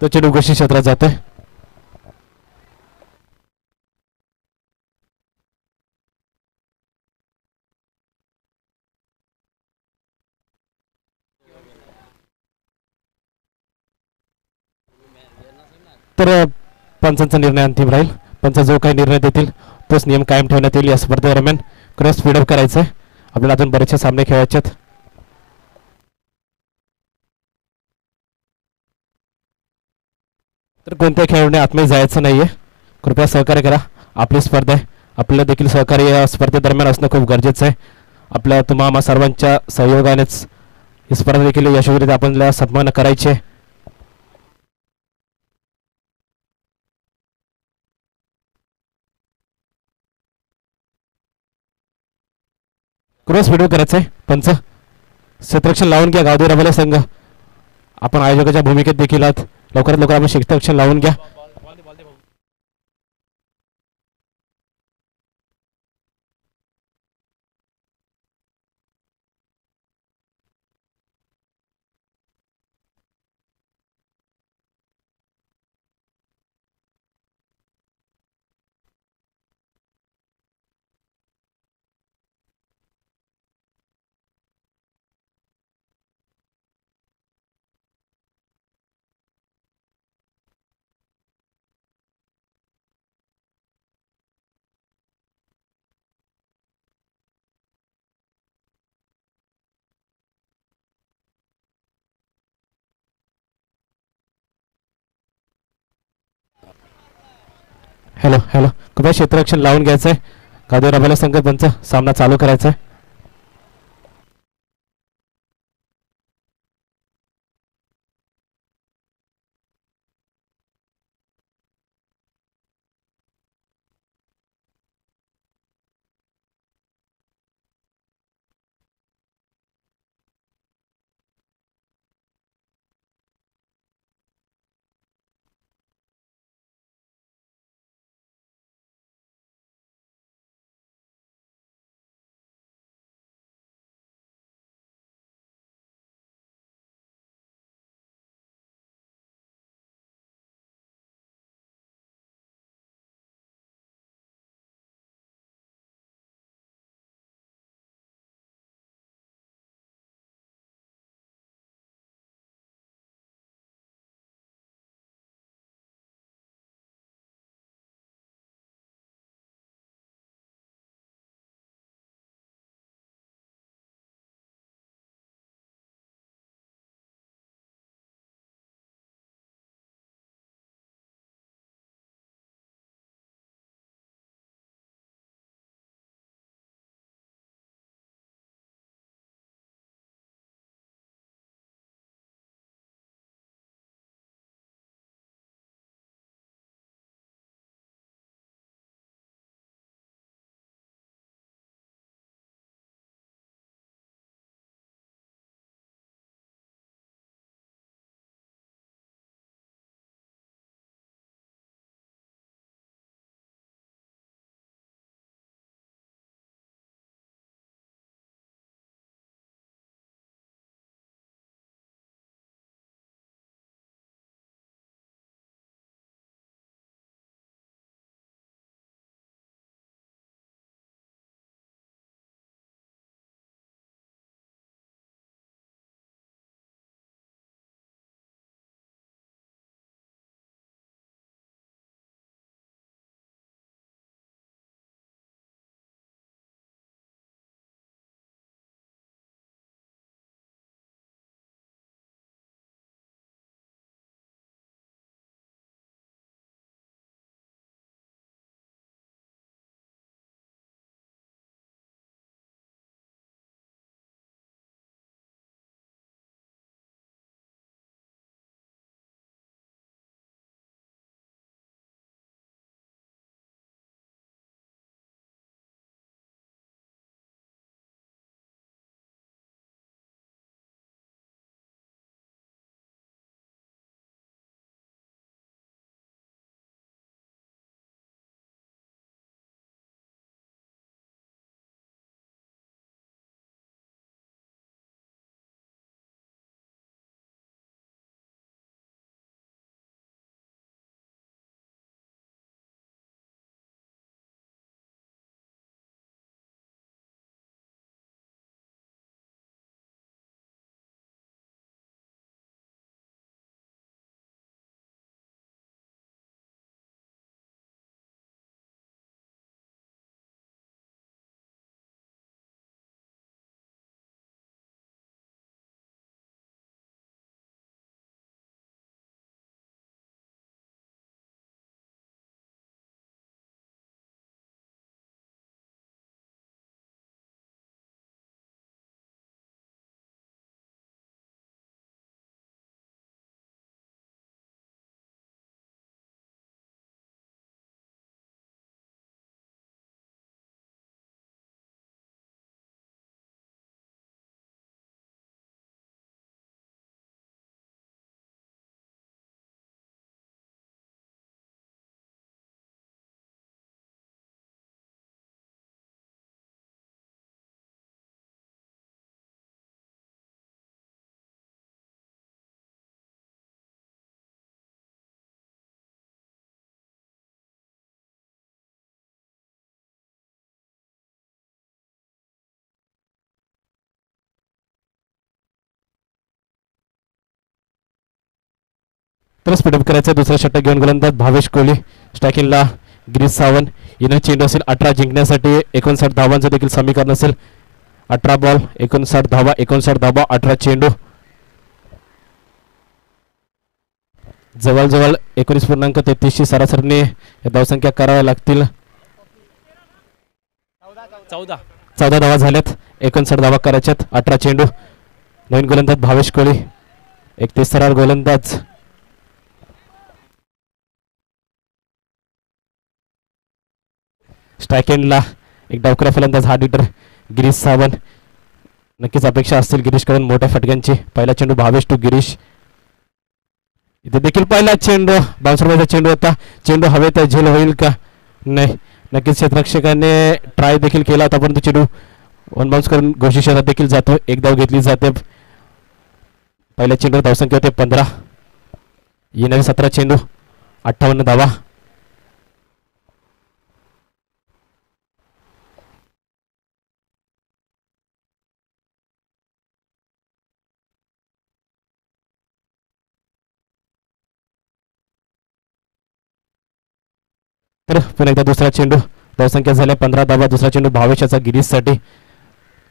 तो चेंडू गोष्टी क्षेत्रात जातोय. तर पंचांचा निर्णय अंतिम राहील. पंच जो काही निर्णय देतील तोच नियम कायम ठेवण्यात येईल. या स्पर्धेदरम्यान क्रॉस स्पीडअप करायचं आहे. आपल्याला अजून बरेचसे सामने खेळायचे आहेत. तर कोणत्याही खेळाडूने आतमध्ये जायचं नाहीये. कृपया सहकार्य करा. आपली स्पर्धा आहे, आपल्याला देखील सहकार्य या स्पर्धेदरम्यान असणं खूप गरजेचं आहे. आपल्या तुम्हा सर्वांच्या सहयोगानेच ही स्पर्धा देखील यशस्वीरित्या आपल्याला सन्मान करायचे. क्रॉस व्हिडिओ करायचंय. पंच क्षेत्ररक्षण लावून घ्या. गावदेव रबाले संघ आपण आयोजकाच्या भूमिकेत देखील आहात. लवकरात लवकर आपण क्षेत्ररक्षण लावून घ्या. हॅलो हॅलो, कृपया क्षेत्ररक्षण लावून घ्यायचंय. गावदेव रबाले संघ पंच सामना चालू करायचा आहे. तर स्पीडअप करायचं दुसरा षटक घेऊन गोलंदाज भावेश कोहली. स्ट्रायकिंगला गिरीश सावंत. येणार चेंडू असेल 18 जिंकण्यासाठी 59 धावांचं देखील समीकरण असेल. 18 बॉल 59 धावा 59 धावा 18 चेंडू. जवळजवळ 19.33 सरासरीने धावसंख्या कराव्या लागतील. 14 धावा झाल्यात. 59 धावा करायच्यात. 18 चेंडू. नवीन गोलंदाज भावेश कोहली. एक तिसरा गोलंदाज स्ट्रायकेंडला एक डावकरा फलंदाज हार्ड हिटर गिरीश सावंत. नक्कीच अपेक्षा असतील गिरीशकडून मोठ्या फटक्यांची. पहिला चेंडू भावेश टू गिरीश. इथे देखील पहिला चेंडू बाउन्सरचा चेंडू होता. चेंडू हवेत झेल होईल का नाही. नक्कीच क्षेत्ररक्षकाने ट्राय देखील केला होता परंतु चेंडू वन बाउन्स करून घोषित क्षेत्रात देखील जातो. एक धाव घेतली जाते. पहिल्या चेंडूवर धावसंख्या होते 15. येणारे 17 चेंडू 58 धावा. तर पुन्हा एकदा दुसरा चेंडू धावसंख्या झाल्या 15 धावा. दुसरा चेंडू भावेशाचा गिरीशसाठी.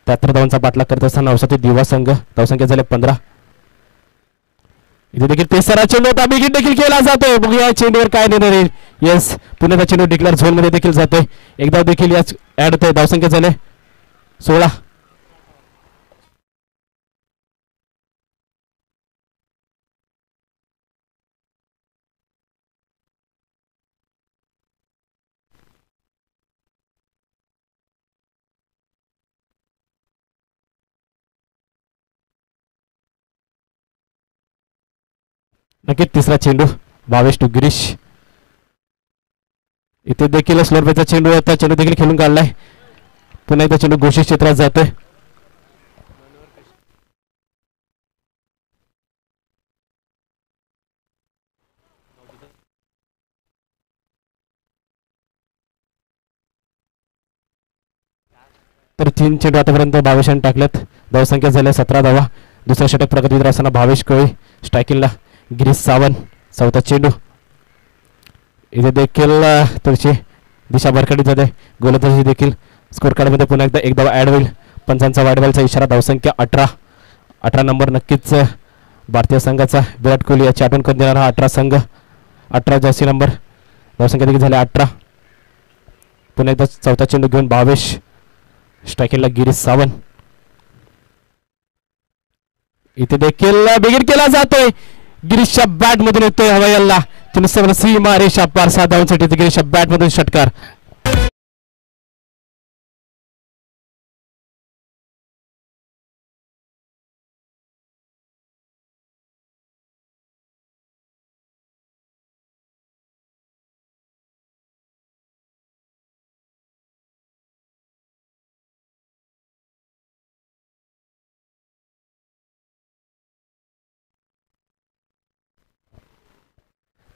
73 धावांचा पाठलाग करत असताना नवसाती दिवा संघ. धावसंख्या झाल्या 15. इथे देखील तिसरा चेंडू होता. बिगिट देखील केला जातोय. बघूया चेंडूवर काय निर्णय येईल. येस पुन्हा चेंडू डिक्लेअर झोन मध्ये देखील जातोय. एकदा देखील याच ऍड होतोय. धावसंख्या झाले 16. नक्कीच तिसरा चेंडू भावेश टू गिरीश. इथे देखील स्लोअर पेचा चेंडू होता. चेंडू देखील खेळून काढलाय. पुन्हा एकदा चेंडू घोषित क्षेत्रात जातोय. तर 3 चेंडू आतापर्यंत भावेशाने टाकल्यात. धावसंख्या झाल्या 17 धावा. दुसरा षटक प्रगतीत असताना भावेश कोळी. स्ट्रायकिंगला गिरीश सावंत. चौथा चेंडू. इथे देखील थोडीशी दिशा भरकटीत जाते. गोलंदाजी देखील स्कोर कार्डमध्ये पुन्हा एकदा एक धाव ॲड होईल. पंचांचा वाढवायचा इशारा. धावसंख्या 18 नंबर नक्कीच भारतीय संघाचा विराट कोहली याची आठवण करून देणारा हा 18 संघ. 18 जर्सी नंबर. धावसंख्या देखील झाल्या 18. पुन्हा एकदा चौथा चेंडू घेऊन भावेश. स्ट्रायकिंगला गिरीश सावंत. इथे देखील बिगिट केला जातोय. गिरीशच्या बॅट मधून येतोय हवायला. सीमा रेषा पार 7 धावांसाठी गिरीशच्या बॅट मधून षटकार.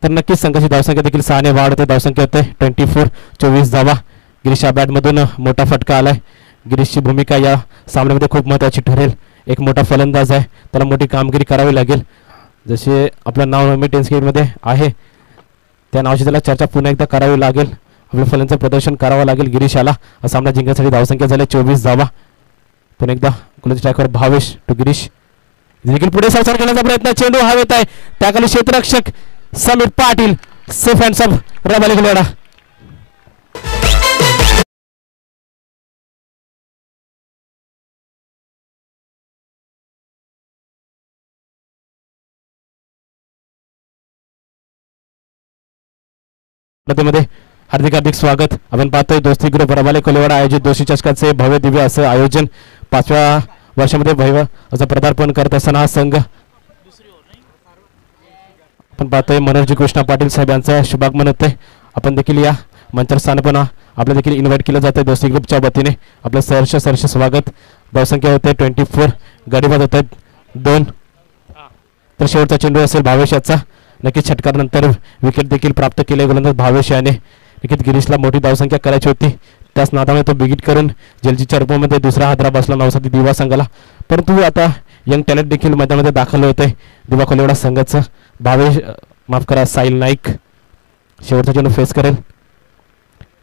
तर नक्कीच संघाची धावसंख्या देखील 6 ने वाढ होते. धावसंख्या होते 24. 24 धावा. गिरीशच्या बॅटमधून मोठा फटका आलाय. गिरीशची भूमिका या सामन्यामध्ये खूप महत्त्वाची ठरेल. एक मोठा फलंदाज आहे. त्याला मोठी कामगिरी करावी लागेल. जसे आपलं नाव नवमी टेस्ट मध्ये आहे त्या नावाची त्याला चर्चा पुन्हा एकदा करावी लागेल. आपल्या फलंदाचं प्रदर्शन करावं लागेल गिरीशाला. हा सामना जिंकण्यासाठी धावसंख्या झाल्या 24 धावा. पुन्हा एकदा गोलंदाज स्ट्रायकर भावेश टू गिरीश. देखील पुढे संसार करण्याचा प्रयत्न. चेंडू हवेत आहे. त्याखाली क्षेत्ररक्षक Sameer Patil. Safe hands of Rabali Gulwada. मध्ये हार्दिक हार्दिक स्वागत. आपण पाहतोय दोस्ती ग्रुप रबाले कोलेवाडा आयोजित दोस्ती चषकाचे भव्य दिव्य असं आयोजन 5व्या वर्षामध्ये भव्य असं पदार्पण करत असताना हा संघ आपण पाहतोय मनोहरजी कृष्णा पाटील साहेब यांचा शुभागमन होते. आपण देखील या मंचावर स्थान आपल्या देखील इन्व्हाइट केलं जाते दोस्ती ग्रुपच्या वतीने. आपलं सहर्ष स्वागत. धावसंख्या होते 24. गडीबाद होत आहेत 2. तर शेवटचा चेंडू असेल भावेश याचा. नक्कीच षटकारानंतर विकेट देखील प्राप्त केले गोलंदाज भावेश याने. नक्कीच गिरीशला मोठी धावसंख्या करायची होती. त्याच नादाने तो बिगिट करून जलजीच्या रूपामध्ये दुसरा हादरा बसला नवसाती दिवा संघाला. परंतु आता यंग टॅलेंट देखील मैदानामध्ये दाखल होते दिवा कोलेवाडा संघाचं. भावेश माफ करा साहिल नाईक शेवटचा चेंडू फेस करेल.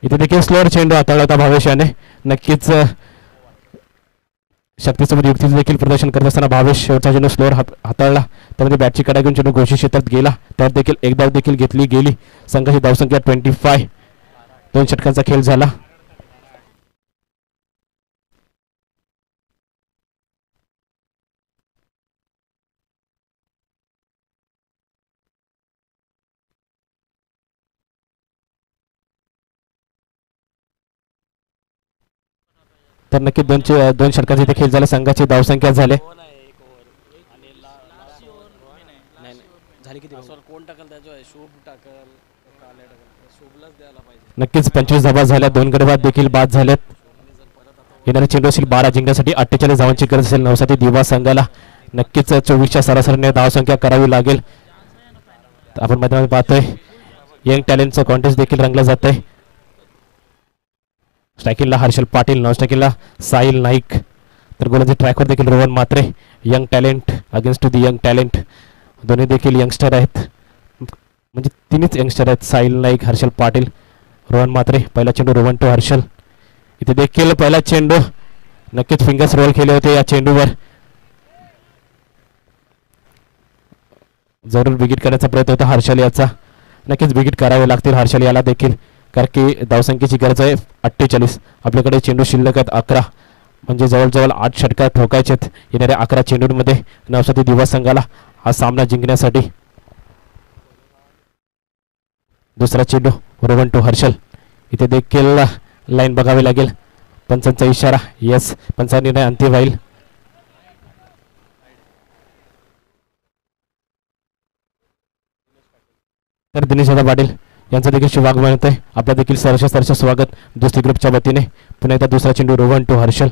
इथे देखील स्लोअर चेंडू हाताळला होता भावेश याने. नक्कीच शक्तीसोबत युक्तीचं देखील प्रदर्शन करत असताना भावेश शेवटचा चेंडू स्लोअर हाताळला. त्यामध्ये बॅटची कडा घेऊन चेंडू घोषित क्षेत्रात गेला. त्यात देखील एक धाव देखील घेतली गेली. संघाची धावसंख्या 25. 2 षटकांचा खेळ झाला. तर नक्की दोन षटकांचे इथे खेळ झाले. संघाची धावसंख्या झाले नक्कीच 25 धावा झाल्या. 2 गडी बाद देखील बाद झालेत. येणारे चेंडू असेल 12 जिंकण्यासाठी 48 धावांची गरज असेल नवसाती दिवा संघाला. नक्कीच 24च्या सरासरीने धावसंख्या करावी लागेल. आपण मैदानात पाहतोय यंग टॅलेंटचं कॉन्टेस्ट देखील रंगलं जात आहे. स्ट्रायकिंगला हर्षल पाटील, नॉन स्ट्रायकिंगला साहिल नाईक, तर गोलंदाजी ट्रॅकवर देखील Rohan Mhatre. Young talent against to the young talent. दोन्ही देखील यंगस्टर आहेत, म्हणजे तिन्हीच यंगस्टर आहेत. साहिल नाईक, हर्षल पाटील, रोहन म्हात्रे. पहिला चेंडू रोहन टू हर्षल. इथे देखील पहिला चेंडू नक्कीच फिंगर्स रोल केले होते या चेंडूवर. जरूर बिगिट करण्याचा प्रयत्न होता हर्षल याचा. नक्कीच बिगिट करावे लागतील हर्षल याला देखील, कारण की धावसंख्येची गरज आहे 48. आपल्याकडे चेंडू शिल्लक आहेत 11, म्हणजे जवळजवळ 8 षटकार ठोकायचे आहेत येणाऱ्या 11 चेंडूंमध्ये नवसाती दिवस संघाला हा सामना जिंकण्यासाठी. दुसरा चेंडू रोहन टू हर्षल. इथे देखील लाईन बघावी लागेल. पंचांचा इशारा, यस, पंचा निर्णय अंतिम राहील. तर दिनेश दादा पाटील यांचं देखील शुभागमन म्हणत आहे. आपलं देखील सहर्ष स्वागत दुसरी ग्रुपच्या वतीने. पुन्हा एकदा दुसरा चेंडू रोहन टू हर्षल.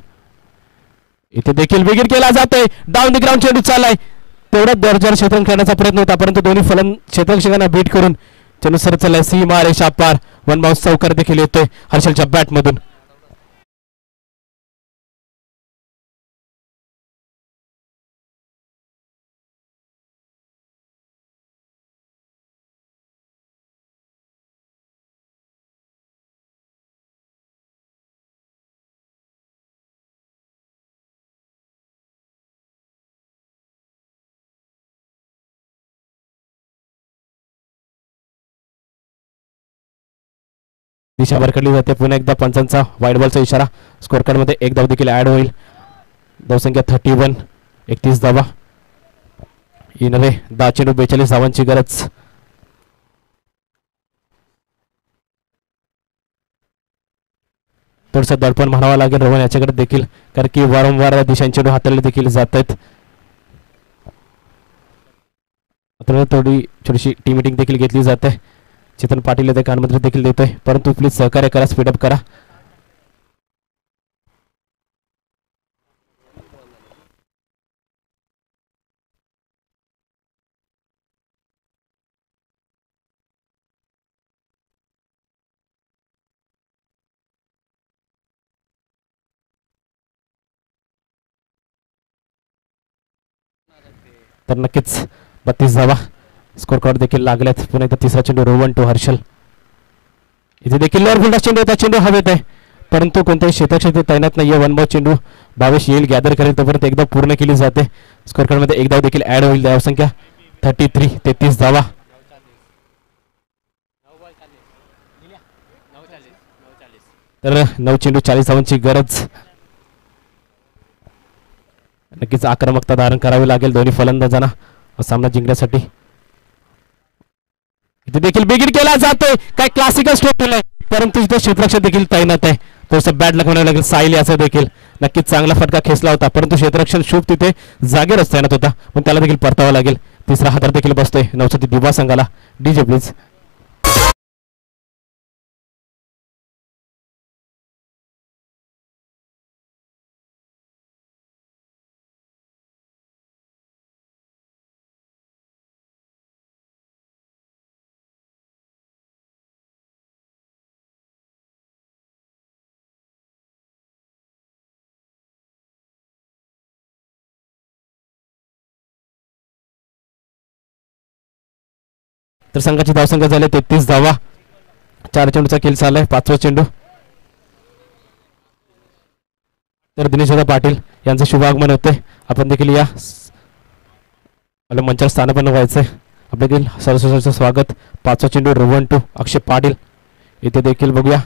इथे देखील विकेट केला जातोय. डाऊन द ग्राउंड चेंडू चाललाय. तेवढा दर्जावर क्षेत्ररक्षण करण्याचा प्रयत्न होता, परंतु दोन्ही फलन क्षेत्ररक्षकांना बीट करून चेंडू सरळ चाललाय सीमा रेषा पार. वन बाउन्स चौकार देखील येतोय हर्षलच्या बॅट मधून. दिशा बरकडली जाते. पुन्हा एकदा पंचांचा वाईड बॉलचा इशारा. स्कोर कार्ड मध्ये एक धाव देखील ऍड होईल. धावसंख्या 31, 31 धावा. येणारे 10 चेंडू 42 धावांची गरज. थोडंसं दडपण म्हणावं लागेल रोहन याच्याकडे देखील, कारण की वारंवार दिशांचे चेंडू हाताळले देखील जात आहेत. थोडी छोटीशी टीम मिटिंग देखील घेतली जाते. चेतन पाटील येथे कानमंत्री देखील देतोय, परंतु प्लीज सहकार्य करा, स्पीडअप करा. तर नक्कीच 32 धावा. स्कोर कार्ड देखील लागल्यात. पुन्हा एकदा तिसरा चेंडू रोहन टू हर्षल. इथे देखील लोअर फुलटा चेंडू होता. चेंडू हवेत आहे, परंतु कोणत्याही क्षेत्रक्षेत्र तैनात नाहीये. वन बॉल चेंडू भावेश येईल, गॅदर करेल, तोपर्यंत एकदा पूर्ण केली जाते. स्कोर कार्ड मध्ये एक धाव देखील ऍड होईल. धावसंख्या 33, 33 धावा. तर 9 चेंडू 40 धावांची गरज. नक्कीच आक्रमकता धारण करावी लागेल दोन्ही फलंदाजांना सामना जिंकण्यासाठी. इथे देखील बिगिट केला जातोय. काय क्लासिकल स्ट्रोक केलाय, परंतु इथे क्षेत्ररक्षक देखील तैनात आहे. थोडंसं बॅट म्हणावं लागेल. साहिल याचा देखील नक्कीच चांगला फटका खेचला होता, परंतु क्षेत्ररक्षण शुभ तिथे जागेवरच तैनात होता, पण त्याला देखील परतावा लागेल. तिसरा हातार देखील बसतोय नवसाती दिवा संघाला. DJ please. तर संघाची धावसंख्या झाले 33 धावा. 4 चेंडूचा खेळ चाललाय. 5वा चेंडू. तर दिनेशदादा पाटील यांचं शुभ आगमन होते. आपण देखील या मंचावर स्थानापन्न व्हायचंय. आपलं देखील सरसचं स्वागत. 5वा चेंडू रोवन टू अक्षय पाटील. इथे देखील बघूया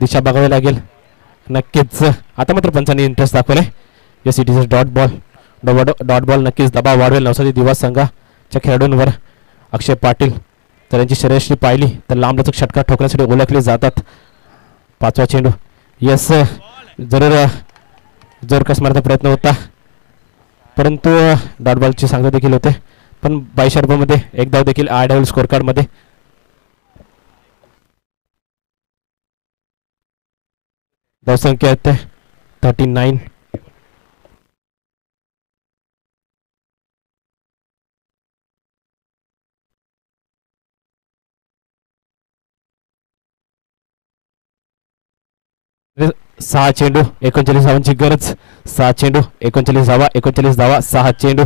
दिशा बघावी लागेल. नक्कीच आता मात्र पंचांनी इंटरेस्ट दाखवलाय. Yes it is dot ball नक्कीच दबाव वाढवेल नवसारी दिवा संघाच्या खेळाडूंवर. अक्षय पाटील तर यांची शर्यश्री पाहिली तर लांबलचक षटकार ठोकण्यासाठी ओळखले जातात. 5वा चेंडू. यस जरूर जोरकस मारण्याचा प्रयत्न होता परंतु डॉट बॉलची सांगता देखील होते. पण 22 रुपयामध्ये एक धाव देखील आढळेल स्कोर कार्ड मध्ये. धावसंख्या येते 39. सहा चेंडू 39 धावांची गरज. 6 चेंडू 39 धावा. 39 धावा 6 चेंडू.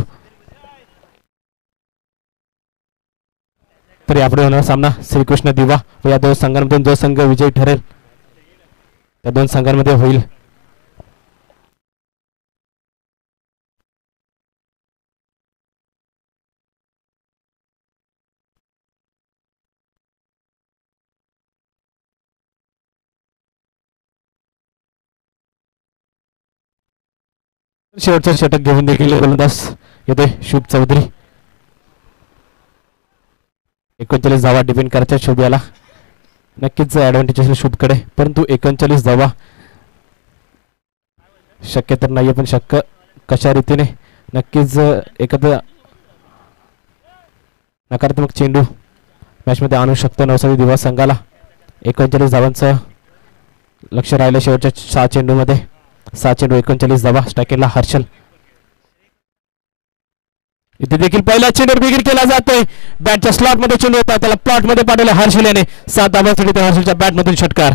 तर यापुढे होणारा सामना श्रीकृष्ण दिवा व या दोन संघांमधून जो संघ विजयी ठरेल त्या दोन संघांमध्ये होईल. शेवटचं षटक घेऊन देखील गोलंदाज येतोय शुभ चौधरी. 39 धावा डिपेंड करायच्या शुभ याला. नक्कीच ऍडव्हान्टेज असेल शुभकडे परंतु 39 धावा शक्य तर नाहीये पण शक्य कशा रीतीने नक्कीच एखादा नकारात्मक चेंडू मॅच मध्ये आणू शकतो नवसारी दिवस संघाला. 39 धावांचं लक्ष राहिलं शेवटच्या 6 चेंडू मध्ये. 6 चेंडू 39 धावा. स्ट्रायकिंगला हर्षल. इथे देखील पहिला चेंडूवर बिगिर केला जातोय. बॅटच्या स्लॉट मध्ये चेंडू होता त्याला प्लॉट मध्ये पाठवलं हर्षल याने. 7 धावांसाठी त्या हर्षलच्या बॅट मधून षटकार.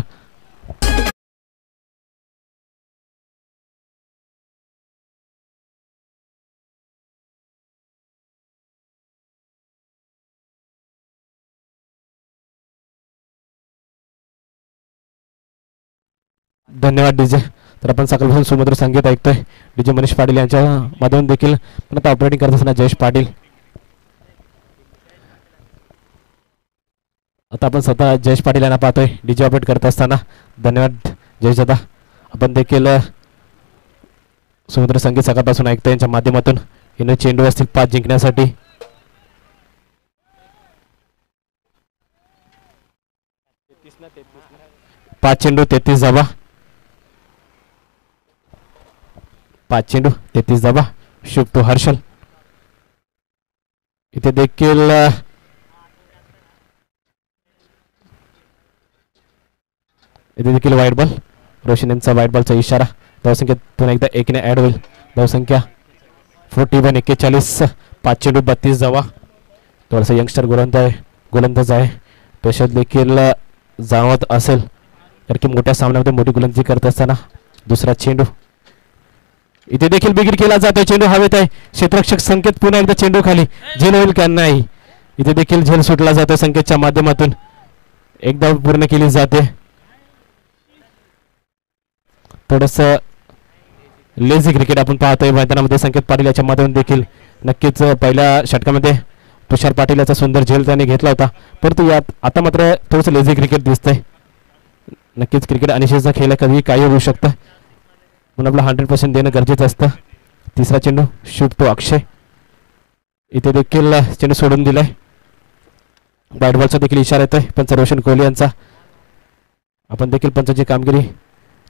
धन्यवाद डीजे. तर आपण सकाळपासून सुमधुर संगीत ऐकतोय डीजे मनीष पाटील यांच्या मधून देखील पण आता ऑपरेटिंग करत असताना जयेश पाटील. आता आपण स्वतः जयेश पाटील यांना पाहतोय डीजे ऑपरेट करत असताना. धन्यवाद जयेश दादा. आपण देखील सुमधुर संगीत सकाळपासून ऐकतोय यांच्या माध्यमातून. इथे चेंडू असतील 5 जिंकण्यासाठी. पाच चेंडू 33 धावा. 5 चेंडू 33 धावा. शुभ टू हर्षल. इथे देखील वाईट बॉल. रोशन यांचा वाईट बॉलचा इशारा. धावसंख्या पुन्हा एकदा 1 ने ऍड होईल. धावसंख्या 41 41. 5 चेंडू 32 धावा. थोडासा यंगस्टर गोलंदाज आहे पेशात देखील जाणवत असेल कारण की मोठ्या सामन्यामध्ये मोठी गोलंदाजी करत असताना. दुसरा चेंडू. इथे देखील बिगिर केला जातोय. चेंडू हवेत आहे. क्षेत्ररक्षक संकेत पुन्हा एकदा चेंडू खाली. झेल होईल का नाही. इथे देखील झेल सुटला जातोय संकेतच्या माध्यमातून. एक धाव पूर्ण केली जाते. थोडस लेझी क्रिकेट आपण पाहतोय मैदानामध्ये. संकेत पाटील याच्या माध्यमातून देखील नक्कीच पहिल्या षटकामध्ये तुषार पाटील याचा सुंदर झेल त्याने घेतला होता परंतु यात आता मात्र थोडंसं लेझी क्रिकेट दिसतंय. नक्कीच क्रिकेट अनिश्चितचा खेळ आहे. कधीही काही होऊ शकतं म्हणून आपलं 100% देणं गरजेचं असतं. तिसरा चेंडू शूट तो अक्षय. इथे देखील चेंडू सोडून दिलाय. बॅट बॉलचा देखील इशारा येतोय पंच रोशन कोहली यांचा. आपण देखील पंचाची कामगिरी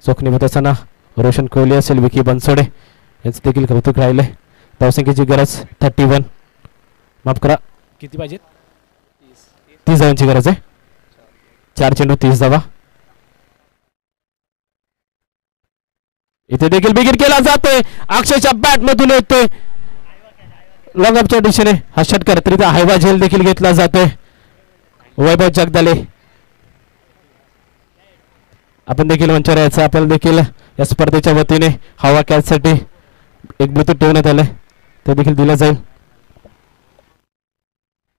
चोख निभत असताना रोशन कोहली असेल विकी बनसोडे यांचं देखील कौतुक राहिलंय. धावसंख्येची गरज 31. माफ करा किती पाहिजे 30 धावांची गरज आहे. 4 चेंडू 30 धावा. इथे देखील बिगिर केला जातोय. अक्षयच्या बॅट मधून येतोय लॉंग अपच्या दिशेने हा षटकार. तरी हायवा झेल देखील घेतला जातोय. वैभव जगदाले आपण देखील मंचावर यायचं. आपण देखील या स्पर्धेच्या वतीने हवा कॅच साठी एक ब्लूटूथ ठेवण्यात आलंय ते देखील दिलं जाईल.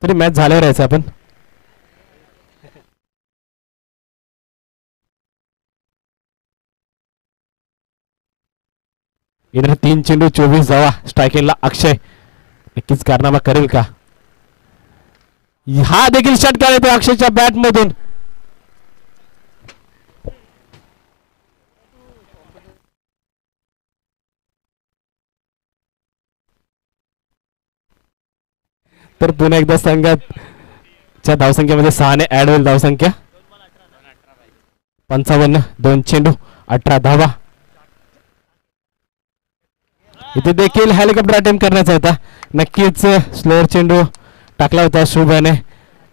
तरी मॅच झाल्यावर यायचं आपण येणारे 3 चेंडू 24 धावा. स्ट्रायकिंगला अक्षय नक्कीच कारनामा करेल का? हा देखील षटकार येतो अक्षयच्या बॅट मधून. तर पुन्हा एकदा संघाच्या धावसंख्येमध्ये 6 ने ऍड होईल धावसंख्या. 55 2 चेंडू 18 धावा. इथे देखील हेलिकॉप्टर अटेम्प्ट करण्याचा होता. नक्कीच स्लोअर चेंडू टाकला होता शुभ याने.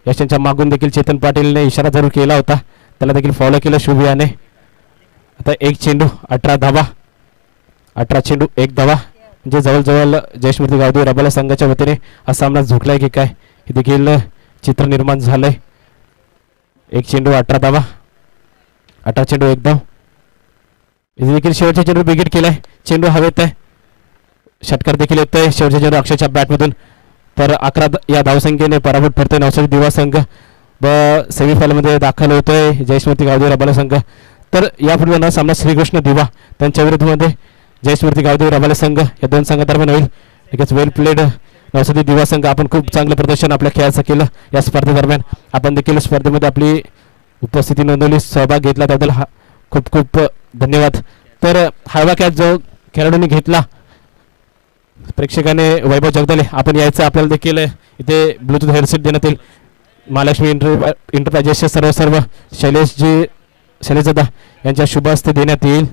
यशांच्या मागून देखील चेतन पाटीलने इशारा जरूर केला होता, त्याला देखील फॉलो केलं शुभ याने. आता 1 चेंडू 18 धावा. 18 चेंडू 1 धावा. म्हणजे जवळजवळ जयश्मूर्ती गावदेवी रबाला संघाच्या वतीने हा सामना झुकलाय की काय हे देखील चित्र निर्माण झालंय. 1 चेंडू 18 धावा. 18 चेंडू 1 धाव. इथे देखील शेवटच्या चेंडू विकेट केलाय. चेंडू हवेत आहे. षटकार देखील येतोय शेवटच्या चेंडू अक्षयच्या बॅटमधून. तर 11 या धावसंख्येने पराभूत ठरतोय नवसारी दिवा संघ व सेमीफायनलमध्ये दाखल होतोय जयस्मृती गावदेवी रबाला संघ. तर यापूर्वी ना सामना श्रीकृष्ण दिवा त्यांच्या विरुद्धमध्ये जयस्मृती गावदेवी रबाले संघ या दोन संघादरम्यान होईल. एकच वेल प्लेड नवसारी दिवा संघ. आपण खूप चांगलं प्रदर्शन आपल्या खेळाचं केलं या स्पर्धेदरम्यान. आपण देखील स्पर्धेमध्ये आपली उपस्थिती नोंदवली, सहभाग घेतला त्याबद्दल खूप खूप धन्यवाद. तर हळवा कॅच जो खेळाडूंनी घेतला प्रेक्षकाने वैभव जगदाले आपण यायचं. आपल्याला देखील इथे ब्लूटूथ हेडसेट देण्यात येईल. महालक्ष्मी इंटरप्राइजेसचे सर्व शैलेश दादा यांच्या शुभ हस्ते देण्यात येईल.